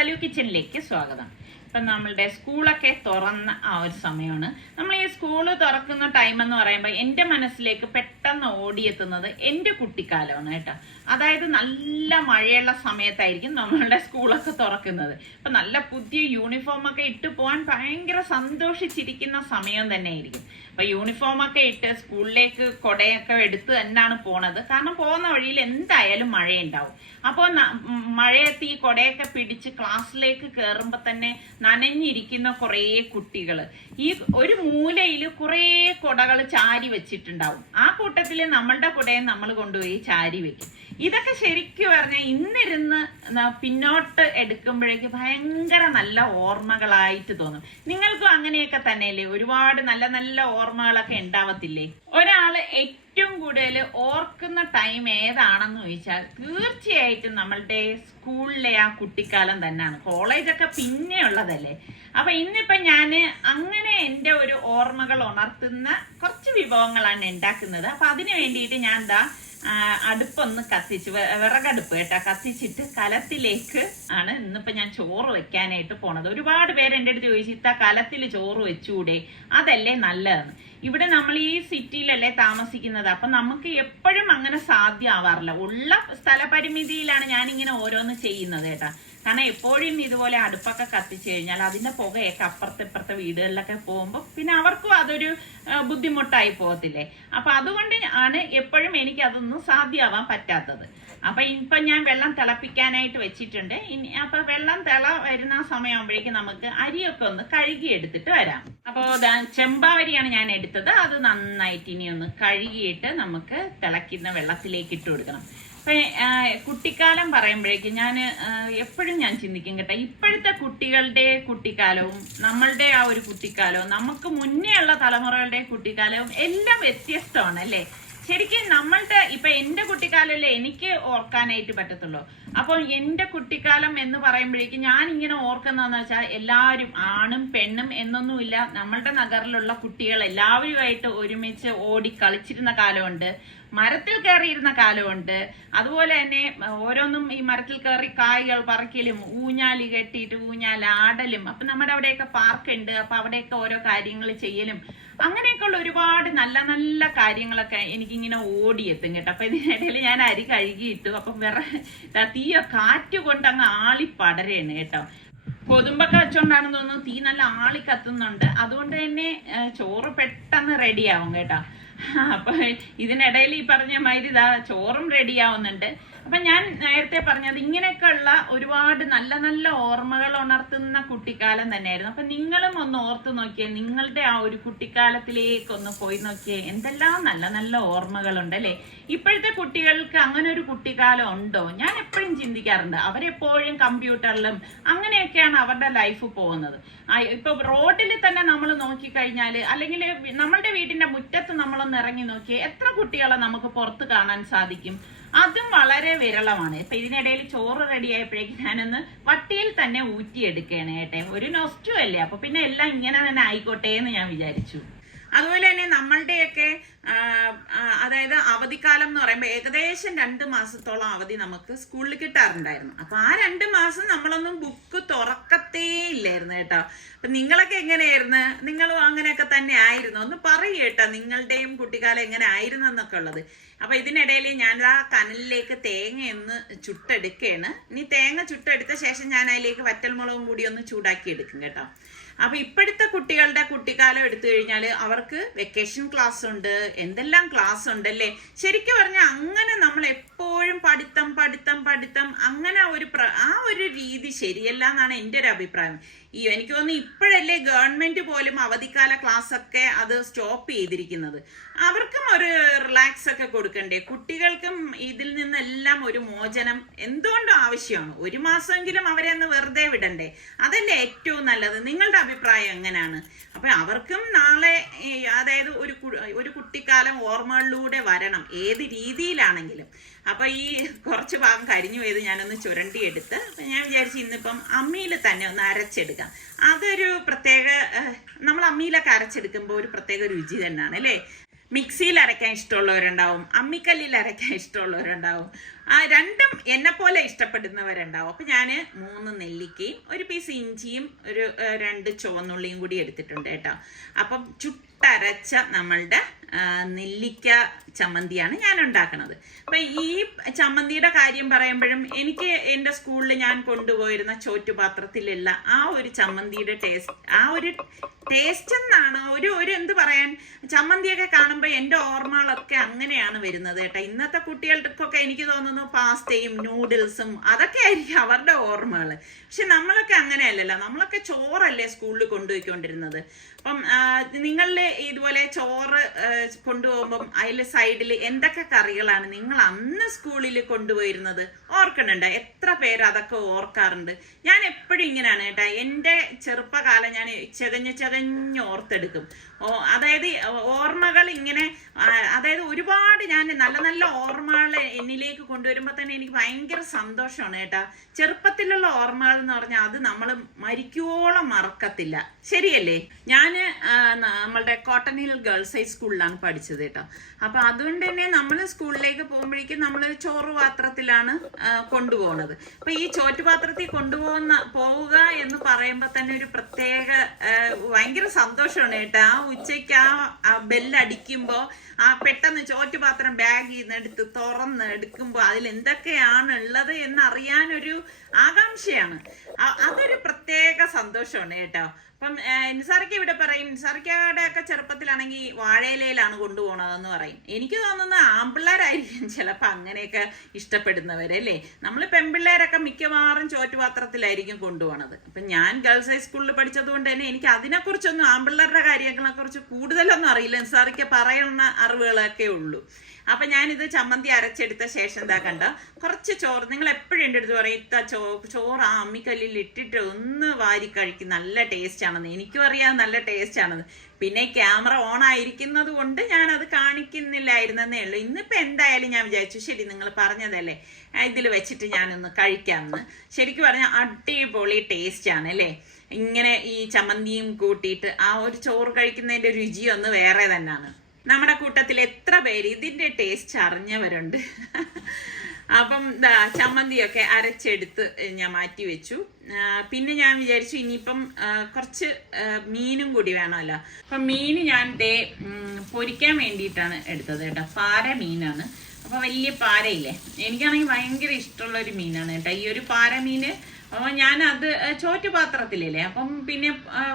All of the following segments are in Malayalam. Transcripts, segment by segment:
സലു കിച്ചണിലേക്ക് സ്വാഗതം. ഇപ്പം നമ്മളുടെ സ്കൂളൊക്കെ തുറന്ന ആ ഒരു സമയമാണ്. നമ്മൾ ഈ സ്കൂള് തുറക്കുന്ന ടൈം എന്ന് പറയുമ്പോൾ എൻ്റെ മനസ്സിലേക്ക് പെട്ടെന്ന് ഓടിയെത്തുന്നത് എൻ്റെ കുട്ടിക്കാലമാണ് കേട്ടോ. അതായത് നല്ല മഴയുള്ള സമയത്തായിരിക്കും നമ്മളുടെ സ്കൂളൊക്കെ തുറക്കുന്നത്. ഇപ്പം നല്ല പുതിയ യൂണിഫോമൊക്കെ ഇട്ട് പോകാൻ ഭയങ്കര സന്തോഷിച്ചിരിക്കുന്ന സമയം തന്നെ ആയിരിക്കും. അപ്പം യൂണിഫോമൊക്കെ ഇട്ട് സ്കൂളിലേക്ക് കുടയൊക്കെ എടുത്ത് തന്നെയാണ് പോണത്. കാരണം പോകുന്ന വഴിയിൽ എന്തായാലും മഴയുണ്ടാവും. അപ്പോൾ മഴയത്ത് ഈ കുടയൊക്കെ പിടിച്ച് ക്ലാസ്സിലേക്ക് കയറുമ്പോൾ തന്നെ നനഞ്ഞിരിക്കുന്ന കുറേ കുട്ടികൾ ഈ ഒരു മൂലയിൽ കുറേ കുടകൾ ചാരി വെച്ചിട്ടുണ്ടാവും. ആ കൂട്ടത്തിൽ നമ്മളുടെ കുടയെ നമ്മൾ കൊണ്ടുപോയി ചാരി വെക്കും. ഇതൊക്കെ ശരിക്കും പറഞ്ഞാൽ ഇന്നിരുന്ന് പിന്നോട്ട് എടുക്കുമ്പോഴേക്ക് ഭയങ്കര നല്ല ഓർമ്മകളായിട്ട് തോന്നും. നിങ്ങൾക്കും അങ്ങനെയൊക്കെ തന്നെയല്ലേ? ഒരുപാട് നല്ല നല്ല ഓർമ്മകളൊക്കെ ഉണ്ടാവത്തില്ലേ? ഒരാള് ഏറ്റവും കൂടുതൽ ഓർക്കുന്ന ടൈം ഏതാണെന്ന് ചോദിച്ചാൽ തീർച്ചയായിട്ടും നമ്മളുടെ സ്കൂളിലെ ആ കുട്ടിക്കാലം തന്നെയാണ്. കോളേജൊക്കെ പിന്നെ ഉള്ളതല്ലേ. അപ്പൊ ഇന്നിപ്പൊ ഞാന് അങ്ങനെ എൻ്റെ ഒരു ഓർമ്മകൾ ഉണർത്തുന്ന കുറച്ച് വിഭവങ്ങളാണ് ഉണ്ടാക്കുന്നത്. അപ്പൊ അതിന് വേണ്ടിയിട്ട് ഞാൻ എന്താ അടുപ്പൊന്ന് കത്തിച്ച്, വിറകടുപ്പ് കേട്ടോ, കത്തിച്ചിട്ട് കലത്തിലേക്ക് ആണ് ഇന്നിപ്പോ ഞാൻ ചോറ് വെക്കാനായിട്ട് പോണത്. ഒരുപാട് പേര് എൻ്റെ അടുത്ത് ചോദിച്ചു, ഇത്ത കലത്തിൽ ചോറ് വെച്ചുകൂടെ, അതല്ലേ നല്ലതെന്ന്. ഇവിടെ നമ്മൾ ഈ സിറ്റിയിലല്ലേ താമസിക്കുന്നത്. അപ്പൊ നമുക്ക് എപ്പോഴും അങ്ങനെ സാധ്യമാവാറില്ല. ഉള്ള സ്ഥലപരിമിതിയിലാണ് ഞാനിങ്ങനെ ഓരോന്ന് ചെയ്യുന്നത് കേട്ടാ. കാരണം എപ്പോഴും ഇതുപോലെ അടുപ്പൊക്കെ കത്തിച്ചു കഴിഞ്ഞാൽ അതിന്റെ പുകയൊക്കെ അപ്പുറത്തെ വീടുകളിലൊക്കെ പോകുമ്പോൾ പിന്നെ അവർക്കും അതൊരു ബുദ്ധിമുട്ടായി പോകത്തില്ലേ. അപ്പൊ അതുകൊണ്ട് ആണ് എപ്പോഴും എനിക്ക് അതൊന്നും സാധ്യമാവാൻ പറ്റാത്തത്. അപ്പൊ ഇപ്പൊ ഞാൻ വെള്ളം തിളപ്പിക്കാനായിട്ട് വെച്ചിട്ടുണ്ട്. അപ്പൊ വെള്ളം വരുന്ന സമയമാകുമ്പോഴേക്കും നമുക്ക് അരിയൊക്കെ ഒന്ന് കഴുകി എടുത്തിട്ട് വരാം. അപ്പോൾ ചെമ്പാവരിയാണ് ഞാൻ എടുത്തത്. അത് നന്നായിട്ട് ഇനി ഒന്ന് കഴുകിയിട്ട് നമുക്ക് തിളയ്ക്കുന്ന വെള്ളത്തിലേക്ക് ഇട്ട് കൊടുക്കണം. അപ്പൊ കുട്ടിക്കാലം പറയുമ്പോഴേക്കും ഞാൻ എപ്പോഴും ഞാൻ ചിന്തിക്കും കേട്ടോ, ഇപ്പോഴത്തെ കുട്ടികളുടെ കുട്ടിക്കാലവും നമ്മളുടെ ആ ഒരു കുട്ടിക്കാലവും നമുക്ക് മുന്നേ ഉള്ള തലമുറകളുടെ കുട്ടിക്കാലവും എല്ലാം വ്യത്യസ്തമാണ് അല്ലേ? ശരിക്കും നമ്മളുടെ ഇപ്പൊ എന്റെ കുട്ടിക്കാലല്ലേ എനിക്ക് ഓർക്കാനായിട്ട് പറ്റത്തുള്ളൂ. അപ്പൊ എന്റെ കുട്ടിക്കാലം എന്ന് പറയുമ്പോഴേക്കും ഞാൻ ഇങ്ങനെ ഓർക്കുന്നതെന്ന് വെച്ചാൽ എല്ലാവരും ആണും പെണ്ണും എന്നൊന്നുമില്ല, നമ്മളുടെ നഗറിലുള്ള കുട്ടികൾ എല്ലാവരുമായിട്ട് ഒരുമിച്ച് ഓടി കളിച്ചിരുന്ന കാലമുണ്ട്, മരത്തിൽ കയറിയിരുന്ന കാലമുണ്ട്. അതുപോലെ തന്നെ ഓരോന്നും ഈ മരത്തിൽ കയറി കായ്കൾ പറിക്കലും ഊഞ്ഞാലി കെട്ടിയിട്ട് ഊഞ്ഞാലാടലും. അപ്പൊ നമ്മുടെ അവിടെയൊക്കെ പാർക്ക് ഉണ്ട്. അപ്പൊ അവിടെയൊക്കെ ഓരോ കാര്യങ്ങൾ ചെയ്യലും അങ്ങനെയൊക്കെയുള്ള ഒരുപാട് നല്ല നല്ല കാര്യങ്ങളൊക്കെ എനിക്കിങ്ങനെ ഓടിയെത്തും കേട്ടോ. അപ്പൊ ഇതിനിടയിൽ ഞാൻ അരി കഴുകിയിട്ടു. അപ്പൊ തീയ കാറ്റ് കൊണ്ട് അങ്ങ് ആളി പടരാണ് കേട്ടോ. കൊതുമ്പൊക്കെ വെച്ചോണ്ടാണെന്ന് തോന്നുന്നു തീ നല്ല ആളി കത്തുന്നുണ്ട്. അതുകൊണ്ട് തന്നെ ചോറ് പെട്ടെന്ന് റെഡിയാവും കേട്ടോ. അപ്പൊ ഇതിനിടയിൽ ഈ പറഞ്ഞ മാതിരി ചോറും റെഡിയാവുന്നുണ്ട്. അപ്പൊ ഞാൻ നേരത്തെ പറഞ്ഞത് ഇങ്ങനെയൊക്കെ ഉള്ള ഒരുപാട് നല്ല നല്ല ഓർമ്മകൾ ഉണർത്തുന്ന കുട്ടിക്കാലം തന്നെയായിരുന്നു. അപ്പൊ നിങ്ങളും ഒന്ന് ഓർത്ത് നോക്കിയേ, നിങ്ങളുടെ ആ ഒരു കുട്ടിക്കാലത്തിലേക്കൊന്ന് പോയി നോക്കിയേ, എന്തെല്ലാം നല്ല നല്ല ഓർമ്മകളുണ്ട് അല്ലെ? ഇപ്പോഴത്തെ കുട്ടികൾക്ക് അങ്ങനെ ഒരു കുട്ടിക്കാലം ഉണ്ടോ? ഞാൻ എപ്പോഴും ചിന്തിക്കാറുണ്ട്. അവരെപ്പോഴും കമ്പ്യൂട്ടറിലും അങ്ങനെയൊക്കെയാണ് അവരുടെ ലൈഫ് പോകുന്നത്. ഇപ്പൊ റോഡിൽ തന്നെ നമ്മൾ നോക്കിക്കഴിഞ്ഞാല്, അല്ലെങ്കിൽ നമ്മളുടെ വീടിന്റെ മുറ്റത്ത് നമ്മളൊന്ന് ഇറങ്ങി നോക്കിയേ എത്ര കുട്ടികളെ നമുക്ക് പുറത്ത് കാണാൻ സാധിക്കും? അതും വളരെ വിരളമാണ്. ഇപ്പൊ ഇതിനിടയിൽ ചോറ് റെഡി ആയപ്പോഴേക്കും ഞാനൊന്ന് വട്ടിയിൽ തന്നെ ഊറ്റിയെടുക്കുകയാണ് കേട്ടെ. ഒരു നൊസ്റ്റു അല്ലേ, അപ്പൊ പിന്നെ എല്ലാം ഇങ്ങനെ തന്നെ ആയിക്കോട്ടെ എന്ന് ഞാൻ വിചാരിച്ചു. അതുപോലെ തന്നെ നമ്മളുടെയൊക്കെ അതായത് അവധിക്കാലം എന്ന് പറയുമ്പോൾ ഏകദേശം 2 മാസത്തോളം അവധി നമുക്ക് സ്കൂളിൽ കിട്ടാറുണ്ടായിരുന്നു. അപ്പൊ ആ 2 മാസം നമ്മളൊന്നും ബുക്ക് തുറക്കത്തേ ഇല്ലായിരുന്നു കേട്ടോ. അപ്പൊ നിങ്ങളൊക്കെ എങ്ങനെയായിരുന്നു? നിങ്ങളും അങ്ങനെയൊക്കെ തന്നെ ആയിരുന്നു? ഒന്ന് പറയൂ കേട്ടോ, നിങ്ങളുടെയും കുട്ടിക്കാലം എങ്ങനെ ആയിരുന്നു എന്നൊക്കെ ഉള്ളത്. അപ്പൊ ഇതിനിടയിൽ ഞാൻ ആ കനലിലേക്ക് തേങ്ങയൊന്ന് ചുട്ടെടുക്കുകയാണ്. ഇനി തേങ്ങ ചുട്ടെടുത്ത ശേഷം ഞാൻ അതിലേക്ക് വറ്റൽമുളകും കൂടി ഒന്ന് ചൂടാക്കി എടുക്കും കേട്ടോ. അപ്പൊ ഇപ്പോഴത്തെ കുട്ടികളുടെ കുട്ടിക്കാലം എടുത്തു കഴിഞ്ഞാൽ അവർക്ക് വെക്കേഷൻ ക്ലാസ് ഉണ്ട്, എന്തെല്ലാം ക്ലാസ് ഉണ്ടല്ലേ. ശരിക്കും പറഞ്ഞാൽ അങ്ങനെ നമ്മൾ എപ്പോഴും പഠിത്തം അങ്ങനെ ആ ഒരു രീതി ശരിയല്ല എന്നാണ് എൻ്റെ ഒരു അഭിപ്രായം. എനിക്ക് തോന്നുന്നു ഇപ്പോഴല്ലേ ഗവൺമെന്റ് പോലും അവധിക്കാല ക്ലാസ് ഒക്കെ അത് സ്റ്റോപ്പ് ചെയ്തിരിക്കുന്നത്. അവർക്കും ഒരു റിലാക്സ് ഒക്കെ കൊടുക്കണ്ടേ? കുട്ടികൾക്കും ഇതിൽ നിന്നെല്ലാം ഒരു മോചനം എന്തുകൊണ്ടും ആവശ്യമാണ്. 1 മാസമെങ്കിലും അവരെ ഒന്ന് വെറുതെ വിടണ്ടേ? അതല്ലേ ഏറ്റവും നല്ലത്. നിങ്ങളുടെ അഭിപ്രായം എങ്ങനെയാണ്? അപ്പൊ അവർക്കും നാളെ അതായത് ഒരു കുട്ടിക്കാലം ഓർമ്മകളിലൂടെ വരണം, ഏത് രീതിയിലാണെങ്കിലും. അപ്പൊ ഈ കുറച്ച് ഭാഗം കരിഞ്ഞു പോയത് ഞാനൊന്ന് ചുരണ്ടിയെടുത്ത് ഞാൻ വിചാരിച്ചു ഇന്നിപ്പം അമ്മിയിൽ തന്നെ ഒന്ന് അരച്ചെടുക്കാം. അതൊരു പ്രത്യേക, നമ്മൾ അമ്മിയിലൊക്കെ അരച്ചെടുക്കുമ്പോൾ ഒരു പ്രത്യേക രുചി തന്നെയാണ് അല്ലേ? മിക്സിയിൽ അരയ്ക്കാൻ ഇഷ്ടമുള്ളവരുണ്ടാവും, അമ്മിക്കല്ലിൽ അരയ്ക്കാൻ ഇഷ്ടമുള്ളവരുണ്ടാവും. രണ്ടും എന്നെ പോലെ ഇഷ്ടപ്പെടുന്നവരുണ്ടാവും. അപ്പം ഞാൻ 3 നെല്ലിക്കയും ഒരു പീസ് ഇഞ്ചിയും ഒരു 2 ചുവന്നുള്ളിയും കൂടി എടുത്തിട്ടുണ്ട് കേട്ടോ. അപ്പം ചുട്ടരച്ച നമ്മളുടെ നെല്ലിക്ക ചമ്മന്തിയാണ് ഞാൻ ഉണ്ടാക്കുന്നത്. അപ്പം ഈ ചമ്മന്തിയുടെ കാര്യം പറയുമ്പോഴും എനിക്ക് എൻ്റെ സ്കൂളിൽ ഞാൻ കൊണ്ടുപോയിരുന്ന ചോറ്റുപാത്രത്തിലുള്ള ആ ഒരു ചമ്മന്തിയുടെ ടേസ്റ്റ് എന്നാണ് ഒരു എന്ത് പറയാൻ, ചമ്മന്തിയൊക്കെ കാണുമ്പോൾ എൻ്റെ ഓർമ്മകളൊക്കെ അങ്ങനെയാണ് വരുന്നത് കേട്ടോ. ഇന്നത്തെ കുട്ടികൾക്കൊക്കെ എനിക്ക് തോന്നുന്നു പാസ്തയും നൂഡിൽസും അതൊക്കെ ആയിരിക്കും അവരുടെ ഓർമ്മകൾ. പക്ഷെ നമ്മളൊക്കെ അങ്ങനെയല്ലല്ലോ, നമ്മളൊക്കെ ചോറല്ലേ സ്കൂളിൽ കൊണ്ടുപോയിക്കൊണ്ടിരുന്നത്. അപ്പം നിങ്ങളിൽ ഇതുപോലെ ചോറ് കൊണ്ടുപോകുമ്പം അതിൽ സൈഡിൽ എന്തൊക്കെ കറികളാണ് നിങ്ങൾ അന്ന് സ്കൂളിൽ കൊണ്ടുപോയിരുന്നത് ഓർക്കണുണ്ട്? എത്ര പേര് അതൊക്കെ ഓർക്കാറുണ്ട്? ഞാൻ എപ്പോഴും ഇങ്ങനെയാണ് കേട്ടോ, എൻ്റെ ചെറുപ്പകാലം ഞാൻ ചെകഞ്ഞ് ഓർത്തെടുക്കും. അതായത് ഓർമ്മകൾ ഇങ്ങനെ, അതായത് ഒരുപാട് ഞാൻ നല്ല നല്ല ഓർമ്മകൾ എന്നിലേക്ക് കൊണ്ടുവരുമ്പോൾ തന്നെ എനിക്ക് ഭയങ്കര സന്തോഷമാണ് കേട്ടോ. ചെറുപ്പത്തിലുള്ള ഓർമ്മകൾ എന്ന് പറഞ്ഞാൽ അത് നമ്മൾ മരിക്കുവോളം മറക്കത്തില്ല, ശരിയല്ലേ? ഞാൻ നമ്മളുടെ കോട്ടൺ ഹിൽ ഗേൾസ് ഹൈസ്കൂളിലാണ് പഠിച്ചത് കേട്ടോ. അപ്പൊ അതുകൊണ്ട് തന്നെ നമ്മൾ സ്കൂളിലേക്ക് പോകുമ്പോഴേക്കും നമ്മൾ ചോറ് പാത്രത്തിലാണ് കൊണ്ടുപോകുന്നത്. അപ്പൊ ഈ ചോറ്റുപാത്രത്തിൽ പോവുക എന്ന് പറയുമ്പോൾ തന്നെ ഒരു പ്രത്യേക ഭയങ്കര സന്തോഷമാണ് കേട്ടോ. ആ ഉച്ചയ്ക്ക് ആ ബെല്ലടിക്കുമ്പോൾ പെട്ടെന്ന് ചോറ്റുപാത്രം ബാഗിൽ നിന്ന് എടുത്ത് തുറന്ന് എടുക്കുമ്പോൾ അതിൽ എന്തൊക്കെയാണ് ഉള്ളത് എന്നറിയാനൊരു ആകാംക്ഷയാണ്. അതൊരു പ്രത്യേക സന്തോഷമാണ് കേട്ടോ. അപ്പം നിസാറിക്ക ഇവിടെ പറയും, നിസാറിക്കയുടെ ഒക്കെ ചെറുപ്പത്തിലാണെങ്കിൽ വാഴയിലയിലാണ് കൊണ്ടുപോകണതെന്ന് പറയും. എനിക്ക് തോന്നുന്ന ആൺപിള്ളേരായിരിക്കും ചിലപ്പോൾ അങ്ങനെയൊക്കെ ഇഷ്ടപ്പെടുന്നവരല്ലേ. നമ്മൾ പെൺപിള്ളേരൊക്കെ മിക്കവാറും ചോറ്റുപാത്രത്തിലായിരിക്കും കൊണ്ടുപോകണത്. അപ്പം ഞാൻ ഗേൾസ് ഹൈസ്കൂളിൽ പഠിച്ചത് കൊണ്ട് തന്നെ എനിക്ക് അതിനെക്കുറിച്ചൊന്നും, ആൺപിള്ളേരുടെ കാര്യങ്ങളെ കുറിച്ച് കൂടുതലൊന്നും അറിയില്ല. നിസാറിക്ക പറയുന്ന അറിവുകളൊക്കെ ഉള്ളൂ. അപ്പൊ ഞാനിത് ചമ്മന്തി അരച്ചെടുത്ത ശേഷം എന്താ കണ്ട, കുറച്ച് ചോറ്, നിങ്ങൾ എപ്പോഴും എൻ്റെ അടുത്ത് പറയും ചോറ് ആ അമ്മിക്കല്ലിൽ ഇട്ടിട്ട് ഒന്ന് വാരി കഴിക്കും, നല്ല ടേസ്റ്റ് ആണെന്ന്. എനിക്കും അറിയാം നല്ല ടേസ്റ്റ് ആണെന്ന്. പിന്നെ ക്യാമറ ഓൺ ആയിരിക്കുന്നത് കൊണ്ട് ഞാനത് കാണിക്കുന്നില്ലായിരുന്നേ ഉള്ളൂ. ഇന്നിപ്പോൾ എന്തായാലും ഞാൻ വിചാരിച്ചു ശരി നിങ്ങൾ പറഞ്ഞതല്ലേ, ഇതിൽ വെച്ചിട്ട് ഞാനൊന്ന് കഴിക്കാമെന്ന്. ശരിക്കും പറഞ്ഞാൽ അടിപൊളി ടേസ്റ്റ് ആണ് അല്ലേ. ഇങ്ങനെ ഈ ചമ്മന്തിയും കൂട്ടിയിട്ട് ആ ഒരു ചോറ് കഴിക്കുന്നതിൻ്റെ രുചി ഒന്ന് വേറെ തന്നെയാണ്. നമ്മുടെ കൂട്ടത്തിൽ എത്ര പേര് ഇതിൻ്റെ ടേസ്റ്റ് അറിഞ്ഞവരുണ്ട്? അപ്പം ചമ്മന്തിയൊക്കെ അരച്ചെടുത്ത് ഞാൻ മാറ്റി വെച്ചു. പിന്നെ ഞാൻ വിചാരിച്ചു ഇനിയിപ്പം കുറച്ച് മീനും കൂടി വേണമല്ലോ. അപ്പം മീൻ ഞാൻ പൊരിക്കാൻ വേണ്ടിയിട്ടാണ് എടുത്തത് കേട്ടോ. പാര മീനാണ്. അപ്പോൾ വലിയ പാരയില്ലേ, എനിക്കാണെങ്കിൽ ഭയങ്കര ഇഷ്ടമുള്ള ഒരു മീനാണ് കേട്ടോ ഈ ഒരു പാര മീന്. അപ്പോൾ ഞാനത് ചോറ്റുപാത്രത്തിലല്ലേ, അപ്പം പിന്നെ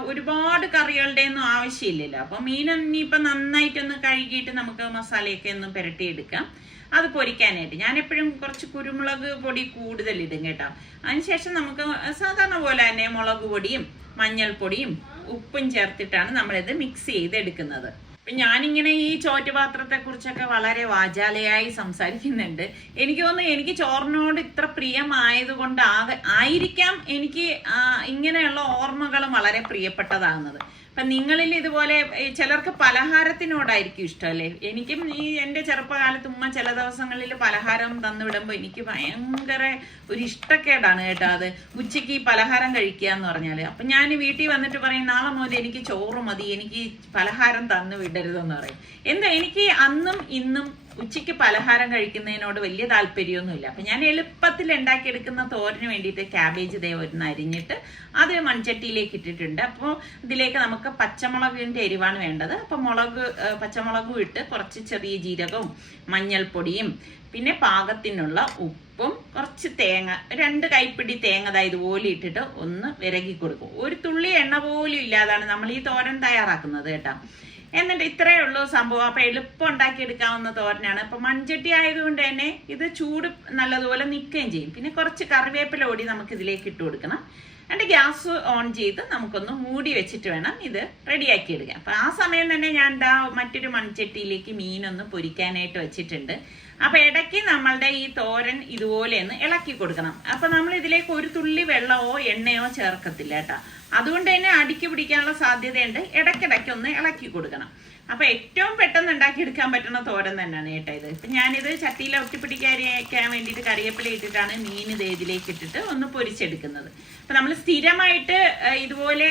ഒരുപാട് കറികളുടെ ഒന്നും ആവശ്യമില്ലല്ലോ. അപ്പം മീൻ ഇനിയിപ്പം നന്നായിട്ടൊന്ന് കഴുകിയിട്ട് നമുക്ക് മസാലയൊക്കെ ഒന്ന് പുരട്ടിയെടുക്കാം അത് പൊരിക്കാനായിട്ട്. ഞാൻ എപ്പോഴും കുറച്ച് കുരുമുളക് പൊടി കൂടുതലിടും കേട്ടോ. അതിനുശേഷം നമുക്ക് സാധാരണ പോലെ തന്നെ മുളക് പൊടിയും മഞ്ഞൾപ്പൊടിയും ഉപ്പും ചേർത്തിട്ടാണ് നമ്മളിത് മിക്സ് ചെയ്തെടുക്കുന്നത്. ഞാനിങ്ങനെ ഈ ചോറ്റുപാത്രത്തെ കുറിച്ചൊക്കെ വളരെ വാചാലയായി സംസാരിക്കുന്നുണ്ട്. എനിക്ക് തോന്നുന്നു എനിക്ക് ചോറിനോട് ഇത്ര പ്രിയമായത് കൊണ്ട് ആയിരിക്കാം എനിക്ക് ഇങ്ങനെയുള്ള ഓർമ്മകളും വളരെ പ്രിയപ്പെട്ടതാകുന്നത്. അപ്പം നിങ്ങളിൽ ഇതുപോലെ ചിലർക്ക് പലഹാരത്തിനോടായിരിക്കും ഇഷ്ടമല്ലേ. എനിക്കും എൻ്റെ ചെറുപ്പകാലത്ത് ഉമ്മ ചില ദിവസങ്ങളിൽ പലഹാരം തന്നുവിടുമ്പോൾ എനിക്ക് ഭയങ്കര ഒരു ഇഷ്ടക്കേടാണ് കേട്ടോ. അത് ഉച്ചയ്ക്ക് ഈ പലഹാരം കഴിക്കുക എന്ന് പറഞ്ഞാൽ. അപ്പം ഞാൻ വീട്ടിൽ വന്നിട്ട് പറയും നാളെ മുതൽ എനിക്ക് ചോറ് മതി, എനിക്ക് പലഹാരം തന്നു വിടരുതെന്ന് പറയും. എന്താ എനിക്ക് അന്നും ഇന്നും ഉച്ചയ്ക്ക് പലഹാരം കഴിക്കുന്നതിനോട് വലിയ താല്പര്യമൊന്നുമില്ല. അപ്പം ഞാൻ എളുപ്പത്തിൽ ഉണ്ടാക്കിയെടുക്കുന്ന തോരന് വേണ്ടിയിട്ട് ക്യാബേജ് ഒന്ന് അരിഞ്ഞിട്ട് അത് മൺചട്ടിയിലേക്ക് ഇട്ടിട്ടുണ്ട്. അപ്പോൾ ഇതിലേക്ക് നമുക്ക് പച്ചമുളകിൻ്റെ എരിവാണ് വേണ്ടത്. അപ്പം പച്ചമുളകും ഇട്ട് കുറച്ച് ചെറിയ ജീരകവും മഞ്ഞൾപ്പൊടിയും പിന്നെ പാകത്തിനുള്ള ഉപ്പും കുറച്ച് തേങ്ങ, 2 കൈപ്പിടി തേങ്ങ ഇതുപോലെ ഇട്ടിട്ട് ഒന്ന് വിരകി കൊടുക്കും. ഒരു തുള്ളി എണ്ണ പോലും ഇല്ലാതാണ് നമ്മൾ ഈ തോരൻ തയ്യാറാക്കുന്നത് കേട്ടോ. എന്നിട്ട് ഇത്രയേ ഉള്ളൂ സംഭവം. അപ്പം എളുപ്പം ഉണ്ടാക്കിയെടുക്കാവുന്ന തോരനാണ്. അപ്പം മൺചട്ടി ആയതുകൊണ്ട് തന്നെ ഇത് ചൂട് നല്ലതുപോലെ നിൽക്കുകയും ചെയ്യും. പിന്നെ കുറച്ച് കറിവേപ്പില പൊടി നമുക്ക് ഇതിലേക്ക് ഇട്ട് കൊടുക്കണം. എന്നിട്ട് ഗ്യാസ് ഓൺ ചെയ്ത് നമുക്കൊന്ന് മൂടി വെച്ചിട്ട് വേണം ഇത് റെഡിയാക്കി എടുക്കാം. അപ്പം ആ സമയം തന്നെ ഞാൻ മറ്റൊരു മൺചട്ടിയിലേക്ക് മീനൊന്ന് പൊരിക്കാനായിട്ട് വെച്ചിട്ടുണ്ട്. അപ്പം ഇടയ്ക്ക് നമ്മളുടെ ഈ തോരൻ ഇതുപോലെ ഒന്ന് ഇളക്കി കൊടുക്കണം. അപ്പം നമ്മൾ ഇതിലേക്ക് ഒരു തുള്ളി വെള്ളമോ എണ്ണയോ ചേർക്കത്തില്ല കേട്ടോ. അതുകൊണ്ട് തന്നെ അടിക്ക് പിടിക്കാനുള്ള സാധ്യതയുണ്ട്. ഇടയ്ക്കിടയ്ക്ക് ഒന്ന് ഇളക്കി കൊടുക്കണം. അപ്പൊ ഏറ്റവും പെട്ടെന്ന് ഉണ്ടാക്കിയെടുക്കാൻ പറ്റുന്ന തോരൻ തന്നെയാണ് കേട്ടോ ഇത്. ഇപ്പം ഞാനിത് ചട്ടിയിൽ ഒട്ടിപ്പിടിക്കാൻ വേണ്ടിയിട്ട് കറിവേപ്പില ഇട്ടിട്ടാണ് മീൻ ഇതിലേക്ക് ഇട്ടിട്ട് ഒന്ന് പൊരിച്ചെടുക്കുന്നത്. അപ്പം നമ്മൾ സ്ഥിരമായിട്ട് ഇതുപോലെ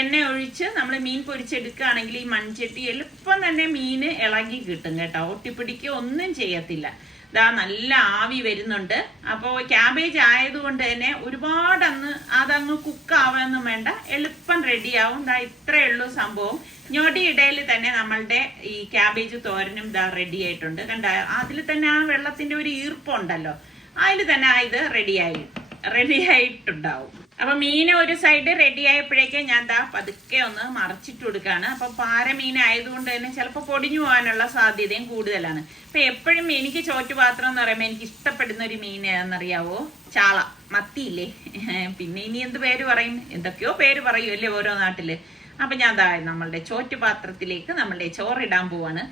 എണ്ണ ഒഴിച്ച് നമ്മൾ മീൻ പൊരിച്ചെടുക്കുകയാണെങ്കിൽ ഈ മൺചട്ടി എളുപ്പം തന്നെ മീൻ ഇളകി കിട്ടും കേട്ടോ. ഒട്ടിപ്പിടിക്കുക ഒന്നും ചെയ്യത്തില്ല. ഇതാ നല്ല ആവി വരുന്നുണ്ട്. അപ്പോൾ ക്യാബേജ് ആയതുകൊണ്ട് തന്നെ ഒരുപാട് അതങ്ങ് കുക്കാവാനൊന്നും വേണ്ട, എളുപ്പം റെഡിയാവും. ഇതാ ഇത്രയേ ഉള്ളൂ സംഭവം. ഞൊടിയിടയിൽ തന്നെ നമ്മളുടെ ഈ ക്യാബേജ് തോരനും ഇതാ റെഡി ആയിട്ടുണ്ട്. കണ്ട, അതിൽ തന്നെ ആ വെള്ളത്തിന്റെ ഒരു ഈർപ്പുണ്ടല്ലോ, അതിൽ തന്നെ ഇത് റെഡി ആയിട്ടുണ്ടാവും. അപ്പൊ മീൻ ഒരു സൈഡ് റെഡി ആയപ്പോഴേക്കും ഞാൻ ദാ പതുക്കെ ഒന്ന് മറച്ചിട്ട് കൊടുക്കാണ്. അപ്പൊ പാരമീൻ ആയതുകൊണ്ട് തന്നെ ചിലപ്പോൾ പൊടിഞ്ഞു പോകാനുള്ള സാധ്യതയും കൂടുതലാണ്. അപ്പൊ എപ്പോഴും എനിക്ക് ചോറ്റുപാത്രം എന്ന് പറയുമ്പോൾ എനിക്ക് ഇഷ്ടപ്പെടുന്ന ഒരു മീൻ ഏതെന്നറിയാവോ? ചാള, മത്തിയില്ലേ. പിന്നെ ഇനി എന്ത് പേര് പറയും, എന്തൊക്കെയോ പേര് പറയുമല്ലേ ഓരോ നാട്ടില്. അപ്പൊ ഞാൻ നമ്മളുടെ ചോറ്റുപാത്രത്തിലേക്ക് നമ്മളുടെ ചോറിടാൻ പോവാണ്.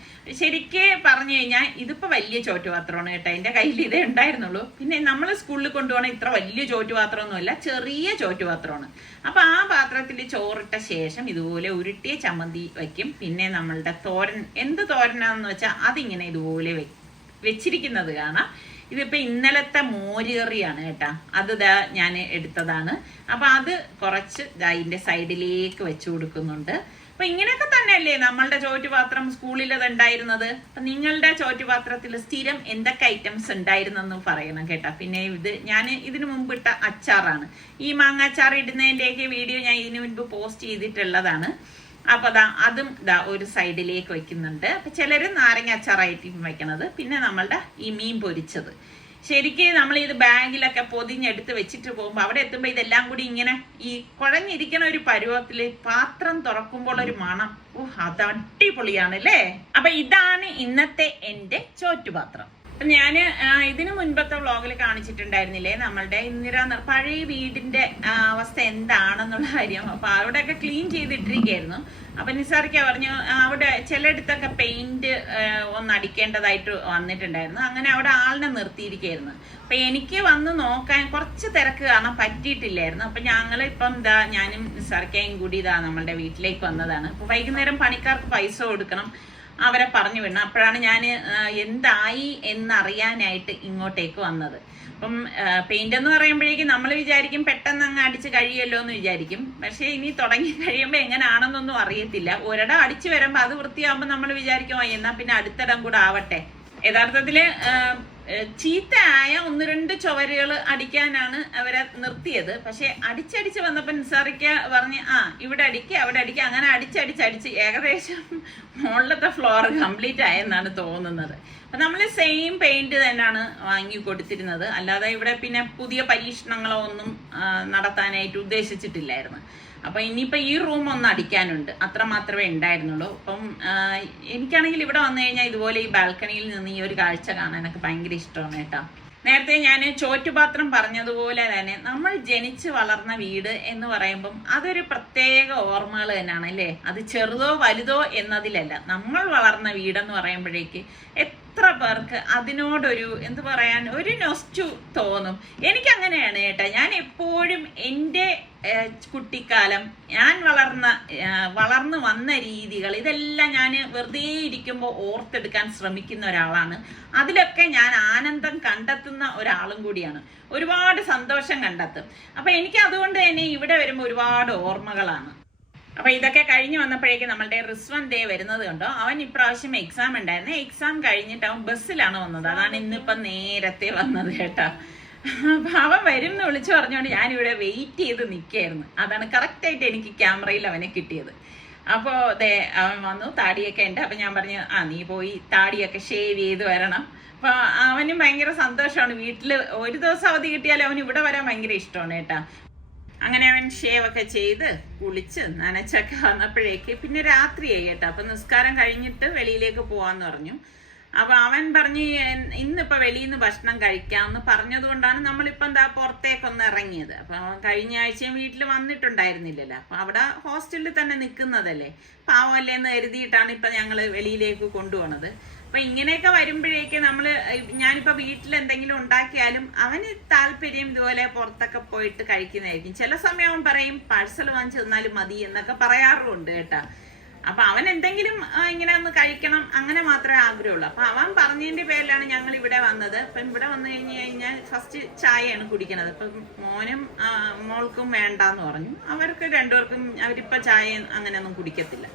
ശരിക്ക് പറഞ്ഞു കഴിഞ്ഞാൽ ഇതിപ്പോ വലിയ ചോറ്റുപാത്രമാണ് കേട്ടോ. എന്റെ കയ്യിൽ ഇതേ ഉണ്ടായിരുന്നുള്ളൂ. പിന്നെ നമ്മൾ സ്കൂളിൽ കൊണ്ടുപോകണ ഇത്ര വലിയ ചോറ്റുപാത്രമൊന്നുമല്ല, ചെറിയ ചോറ്റുപാത്രമാണ്. അപ്പൊ ആ പാത്രത്തിൽ ചോറിട്ട ശേഷം ഇതുപോലെ ഉരുട്ടിയ ചമ്മന്തി വയ്ക്കും. പിന്നെ നമ്മളുടെ തോരൻ, എന്ത് തോരനാന്ന് വെച്ചാൽ അതിങ്ങനെ ഇതുപോലെ വെച്ചിരിക്കുന്നത് കാണാം. ഇതിപ്പോ ഇന്നലത്തെ മോരുകറിയാണ് കേട്ടാ, അത് ഞാൻ എടുത്തതാണ്. അപ്പൊ അത് കുറച്ച് ഇതിന്റെ സൈഡിലേക്ക് വെച്ചു കൊടുക്കുന്നുണ്ട്. അപ്പൊ ഇങ്ങനെയൊക്കെ തന്നെയല്ലേ നമ്മളുടെ ചോറ്റുപാത്രം സ്കൂളിൽ അത് ഉണ്ടായിരുന്നത്. അപ്പൊ നിങ്ങളുടെ ചോറ്റുപാത്രത്തിൽ സ്ഥിരം എന്തൊക്കെ ഐറ്റംസ് ഉണ്ടായിരുന്നെന്ന് പറയണം കേട്ടാ. പിന്നെ ഞാൻ ഇതിനു മുമ്പ് ഇട്ട അച്ചാറാണ്. ഈ മാങ്ങ അച്ചാർ ഇടുന്നതിന്റെയൊക്കെ വീഡിയോ ഞാൻ ഇതിനു മുൻപ് പോസ്റ്റ് ചെയ്തിട്ടുള്ളതാണ്. അപ്പൊ അതും ഒരു സൈഡിലേക്ക് വെക്കുന്നുണ്ട്. അപ്പൊ ചിലര് നാരങ്ങ അച്ചാറായിരിക്കും വെക്കണത്. പിന്നെ നമ്മളുടെ ഈ മീൻ പൊരിച്ചത്, ശരിക്കും നമ്മൾ ഇത് ബാഗിലൊക്കെ പൊതിഞ്ഞെടുത്ത് വെച്ചിട്ട് പോകുമ്പോൾ അവിടെ എത്തുമ്പോൾ ഇതെല്ലാം കൂടി ഇങ്ങനെ ഈ കുഴഞ്ഞിരിക്കണ ഒരു പരുവത്തില് പാത്രം തുറക്കുമ്പോൾ ഒരു മണം, അത് അടിപൊളിയാണ് അല്ലേ. അപ്പൊ ഇതാണ് ഇന്നത്തെ എന്റെ ചോറ്റുപാത്രം. ഞാന് ഇതിനു മുൻപത്തെ വ്ളോഗിൽ കാണിച്ചിട്ടുണ്ടായിരുന്നില്ലേ നമ്മളുടെ പഴയ വീടിന്റെ അവസ്ഥ എന്താണെന്നുള്ള കാര്യം. അപ്പൊ അവിടെയൊക്കെ ക്ലീൻ ചെയ്തിട്ടിരിക്കുകയായിരുന്നു. അപ്പൊ നിസാറിക്ക പറഞ്ഞു അവിടെ ചിലയിടത്തൊക്കെ പെയിന്റ് ഒന്ന് അടിക്കേണ്ടതായിട്ട് വന്നിട്ടുണ്ടായിരുന്നു. അങ്ങനെ അവിടെ ആളിനെ നിർത്തിയിരിക്കുകയായിരുന്നു. അപ്പൊ എനിക്ക് വന്ന് നോക്കാൻ കുറച്ച് തിരക്ക് കാരണം പറ്റിയിട്ടില്ലായിരുന്നു. അപ്പൊ ഞങ്ങൾ ഇപ്പം ഞാനും നിസാറിക്കയും കൂടി നമ്മളുടെ വീട്ടിലേക്ക് വന്നതാണ്. അപ്പൊ വൈകുന്നേരം പണിക്കാർക്ക് പൈസ കൊടുക്കണം, അവരെ പറഞ്ഞു വിടണം. അപ്പോഴാണ് ഞാൻ എന്തായി എന്നറിയാനായിട്ട് ഇങ്ങോട്ടേക്ക് വന്നത്. അപ്പം പെയിന്റ് എന്ന് പറയുമ്പോഴേക്കും നമ്മൾ വിചാരിക്കും പെട്ടെന്ന് അങ്ങ് അടിച്ച് കഴിയല്ലോ എന്ന് വിചാരിക്കും. പക്ഷെ ഇനി തുടങ്ങി കഴിയുമ്പോൾ എങ്ങനെയാണെന്നൊന്നും അറിയത്തില്ല. ഒരിടം അടിച്ചു വരുമ്പോൾ അത് വൃത്തിയാകുമ്പോൾ നമ്മൾ വിചാരിക്കും എന്നാ പിന്നെ അടുത്തിടം കൂടെ ആവട്ടെ. യഥാർത്ഥത്തില് ചീത്തയായ 1-2 ചുവരുകൾ അടിക്കാനാണ് അവരെ നിർത്തിയത്. പക്ഷെ അടിച്ചടിച്ച് വന്നപ്പോ നിസാറിക്ക പറഞ്ഞ് ഇവിടെ അടിക്കുക അവിടെ അടിക്കുക, അങ്ങനെ അടിച്ചടിച്ചടിച്ച് ഏകദേശം മുകളിലത്തെ ഫ്ലോർ കംപ്ലീറ്റ് ആയെന്നാണ് തോന്നുന്നത്. അപ്പൊ നമ്മൾ സെയിം പെയിന്റ് തന്നെയാണ് വാങ്ങി കൊടുത്തിരുന്നത്. അല്ലാതെ ഇവിടെ പിന്നെ പുതിയ പരീക്ഷണങ്ങളോ ഒന്നും നടത്താനായിട്ട് ഉദ്ദേശിച്ചിട്ടില്ലായിരുന്നു. അപ്പൊ ഇനിയിപ്പോ ഈ റൂം ഒന്ന് അടിക്കാനുണ്ട്, അത്ര മാത്രമേ ഉണ്ടായിരുന്നുള്ളൂ. അപ്പം എനിക്കാണെങ്കിൽ ഇവിടെ വന്നു കഴിഞ്ഞാൽ ഇതുപോലെ ഈ ബാൽക്കണിയിൽ നിന്ന് ഈ ഒരു കാഴ്ച കാണാനൊക്കെ ഭയങ്കര ഇഷ്ടമാണ് കേട്ടോ. നേരത്തെ ഞാൻ ചോറ്റുപാത്രം പറഞ്ഞതുപോലെ തന്നെ നമ്മൾ ജനിച്ച് വളർന്ന വീട് എന്ന് പറയുമ്പം അതൊരു പ്രത്യേക ഓർമ്മകൾ തന്നെയാണ് അല്ലേ. അത് ചെറുതോ വലുതോ എന്നതിലല്ല, നമ്മൾ വളർന്ന വീടെന്ന് പറയുമ്പോഴേക്ക് എത്ര പേർക്ക് അതിനോടൊരു എന്ത് പറയാൻ ഒരു നൊസ്റ്റു തോന്നും. എനിക്കങ്ങനെയാണ് കേട്ടോ. ഞാൻ എപ്പോഴും എൻ്റെ കുട്ടിക്കാലം, ഞാൻ വളർന്നു വന്ന രീതികൾ, ഇതെല്ലാം ഞാൻ വെറുതെ ഇരിക്കുമ്പോൾ ഓർത്തെടുക്കാൻ ശ്രമിക്കുന്ന ഒരാളാണ്. അതിലൊക്കെ ഞാൻ ആനന്ദം കണ്ടെത്തുന്ന ഒരാളും കൂടിയാണ്. ഒരുപാട് സന്തോഷം കണ്ടെത്തും. അപ്പൊ എനിക്ക് അതുകൊണ്ട് തന്നെ ഇവിടെ വരുമ്പോൾ ഒരുപാട് ഓർമ്മകളാണ്. അപ്പൊ ഇതൊക്കെ കഴിഞ്ഞ് വന്നപ്പോഴേക്കും നമ്മളുടെ റിസ്വൻ ഡേ വരുന്നത് കണ്ടോ. അവൻ ഇപ്രാവശ്യം എക്സാം ഉണ്ടായിരുന്നു. എക്സാം കഴിഞ്ഞിട്ട് അവൻ ബസ്സിലാണ് വന്നത്. അതാണ് ഇന്നിപ്പൊ നേരത്തെ വന്നത് കേട്ടോ. അപ്പൊ അവൻ വരും എന്ന് വിളിച്ചു പറഞ്ഞുകൊണ്ട് ഞാനിവിടെ വെയിറ്റ് ചെയ്ത് നിൽക്കായിരുന്നു. അതാണ് കറക്റ്റായിട്ട് എനിക്ക് ക്യാമറയിൽ അവനെ കിട്ടിയത്. അപ്പോ അവൻ വന്നു, താടിയൊക്കെ ഉണ്ട്. അപ്പൊ ഞാൻ പറഞ്ഞു നീ പോയി താടിയൊക്കെ ഷേവ് ചെയ്ത് വരണം. അപ്പൊ അവനും ഭയങ്കര സന്തോഷമാണ്. വീട്ടില് ഒരു ദിവസം അവധി കിട്ടിയാലും അവന് ഇവിടെ വരാൻ ഭയങ്കര ഇഷ്ടമാണ് കേട്ടാ. അങ്ങനെ അവൻ ഷേവൊക്കെ ചെയ്ത് കുളിച്ച് നനച്ചൊക്കെ വന്നപ്പോഴേക്ക് പിന്നെ രാത്രിയായി കേട്ടോ. അപ്പൊ നിസ്കാരം കഴിഞ്ഞിട്ട് വെളിയിലേക്ക് പോവാന്ന് പറഞ്ഞു. അപ്പൊ അവൻ പറഞ്ഞ് ഇന്നിപ്പോ വെളിയിൽ നിന്ന് ഭക്ഷണം കഴിക്കാമെന്ന് പറഞ്ഞതുകൊണ്ടാണ് നമ്മളിപ്പം പുറത്തേക്കൊന്ന് ഇറങ്ങിയത്. അപ്പൊ അവൻ കഴിഞ്ഞ ആഴ്ചയും വീട്ടിൽ വന്നിട്ടുണ്ടായിരുന്നില്ലല്ലോ. അപ്പൊ അവിടെ ഹോസ്റ്റലിൽ തന്നെ നിൽക്കുന്നതല്ലേ, പാവമല്ലേ എന്ന് കരുതിയിട്ടാണ് ഇപ്പൊ ഞങ്ങള് വെളിയിലേക്ക് കൊണ്ടുപോണത്. അപ്പൊ ഇങ്ങനെയൊക്കെ വരുമ്പോഴേക്ക് ഞാനിപ്പോ വീട്ടിൽ എന്തെങ്കിലും ഉണ്ടാക്കിയാലും അവന് താല്പര്യം ഇതുപോലെ പുറത്തൊക്കെ പോയിട്ട് കഴിക്കുന്നതായിരിക്കും. ചില സമയം അവൻ പറയും പാഴ്സൽ വാങ്ങിച്ചു തന്നാലും മതി എന്നൊക്കെ പറയാറുമുണ്ട് കേട്ടാ. അപ്പൊ അവൻ എന്തെങ്കിലും ഇങ്ങനെ ഒന്ന് കഴിക്കണം, അങ്ങനെ മാത്രമേ ആഗ്രഹമുള്ളൂ. അപ്പൊ അവൻ പറഞ്ഞതിന്റെ പേരിലാണ് ഞങ്ങൾ ഇവിടെ വന്നത്. അപ്പൊ ഇവിടെ വന്നു കഴിഞ്ഞാൽ ഫസ്റ്റ് ചായയാണ് കുടിക്കണത്. അപ്പൊ മോനും മോൾക്കും വേണ്ടാന്ന് പറഞ്ഞു. അവർക്ക് രണ്ടുപേർക്കും അവരിപ്പോ ചായ അങ്ങനെയൊന്നും കുടിക്കത്തില്ല.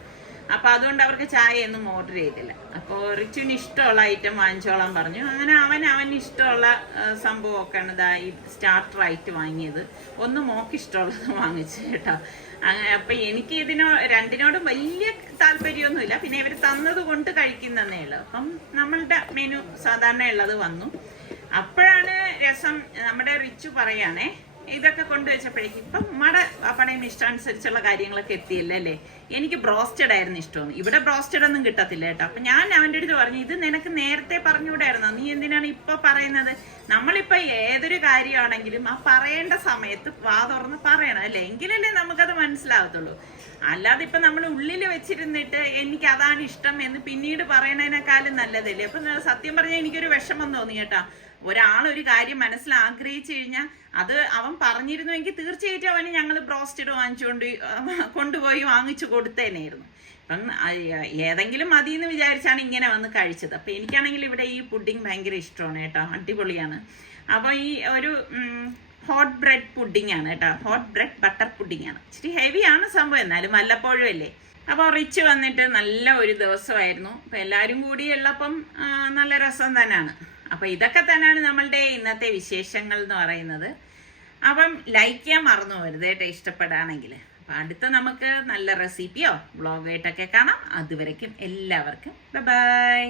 അപ്പൊ അതുകൊണ്ട് അവർക്ക് ചായയൊന്നും ഓർഡർ ചെയ്തില്ല. അപ്പോൾ റിച്ചുവിന് ഇഷ്ടമുള്ള ഐറ്റം വാങ്ങിച്ചോളാൻ പറഞ്ഞു. അങ്ങനെ അവന് ഇഷ്ടമുള്ള സംഭവമൊക്കെയാണ് ഇതാ ഈ സ്റ്റാർട്ടർ ആയിട്ട് വാങ്ങിയത്. ഒന്ന് മോക്ക് ഇഷ്ടമുള്ളത് വാങ്ങിച്ചു കേട്ടോ. അങ്ങനെ അപ്പൊ എനിക്ക് രണ്ടിനോടും വലിയ താല്പര്യമൊന്നുമില്ല. പിന്നെ ഇവർ തന്നത് കൊണ്ട് കഴിക്കുന്നതേ ഉള്ളു. അപ്പം നമ്മളുടെ മെനു സാധാരണ ഉള്ളത് വന്നു. അപ്പോഴാണ് രസം, നമ്മുടെ റിച്ചു പറയാണേ, ഇതൊക്കെ കൊണ്ടുവച്ചപ്പോഴേക്കും ഇപ്പം ഉമ്മയുടെ പാപ്പടയും ഇഷ്ടാനുസരിച്ചുള്ള കാര്യങ്ങളൊക്കെ എത്തിയില്ല അല്ലേ. എനിക്ക് ബ്രോസ്റ്റഡ് ആയിരുന്നു ഇഷ്ടമെന്ന്. ഇവിടെ ബ്രോസ്റ്റഡ് ഒന്നും കിട്ടത്തില്ല കേട്ടോ. അപ്പൊ ഞാൻ അവൻ്റെ അടുത്ത് പറഞ്ഞു, ഇത് നിനക്ക് നേരത്തെ പറഞ്ഞുകൂടായിരുന്നോ, നീ എന്തിനാണ് ഇപ്പൊ പറയുന്നത്? നമ്മളിപ്പോ ഏതൊരു കാര്യമാണെങ്കിലും ആ പറയേണ്ട സമയത്ത് വാ തുറന്ന് പറയണം അല്ലേ, എങ്കിലല്ലേ നമുക്കത് മനസ്സിലാവത്തുള്ളൂ. അല്ലാതെ ഇപ്പൊ നമ്മൾ ഉള്ളിൽ വെച്ചിരുന്നിട്ട് എനിക്ക് അതാണ് ഇഷ്ടം എന്ന് പിന്നീട് പറയണതിനേക്കാളും നല്ലതല്ലേ. അപ്പൊ സത്യം പറഞ്ഞാൽ എനിക്കൊരു വിഷമം തോന്നി കേട്ടോ. ഒരാളൊരു കാര്യം മനസ്സിൽ ആഗ്രഹിച്ചു കഴിഞ്ഞാൽ അത് അവൻ പറഞ്ഞിരുന്നുവെങ്കിൽ തീർച്ചയായിട്ടും അവന് ഞങ്ങൾ ബ്രോസ്റ്റഡ് കൊണ്ടുപോയി വാങ്ങിച്ചു കൊടുത്തേനായിരുന്നു. അപ്പം ഏതെങ്കിലും മതി എന്ന് വിചാരിച്ചാണ് ഇങ്ങനെ വന്ന് കഴിച്ചത്. അപ്പം എനിക്കാണെങ്കിൽ ഇവിടെ ഈ പുഡിങ് ഭയങ്കര ഇഷ്ടമാണ് കേട്ടോ, അടിപൊളിയാണ്. അപ്പോൾ ഈ ഒരു ഹോട്ട് ബ്രെഡ് പുഡിങ് ആണ് കേട്ടോ, ഹോട്ട് ബ്രെഡ് ബട്ടർ പുഡിങ് ആണ്. ഇച്ചിരി ഹെവിയാണ് സംഭവം, എന്നാലും വല്ലപ്പോഴും അല്ലേ. അപ്പോൾ റിച്ച് വന്നിട്ട് നല്ല ഒരു ദിവസമായിരുന്നു. അപ്പം എല്ലാവരും കൂടി ഉള്ളപ്പം നല്ല രസം തന്നെയാണ്. അപ്പം ഇതൊക്കെ തന്നെയാണ് നമ്മളുടെ ഇന്നത്തെ വിശേഷങ്ങൾ എന്ന് പറയുന്നത്. അപ്പം ലൈക്ക് ചെയ്യാൻ മറന്നു പോകരുത് കേട്ടോ, ഇഷ്ടപ്പെടുകയാണെങ്കിൽ. അപ്പം അടുത്ത നമുക്ക് നല്ല റെസിപ്പിയോ വ്ളോഗായിട്ടൊക്കെ കാണാം. അതുവരയ്ക്കും എല്ലാവർക്കും ബൈ.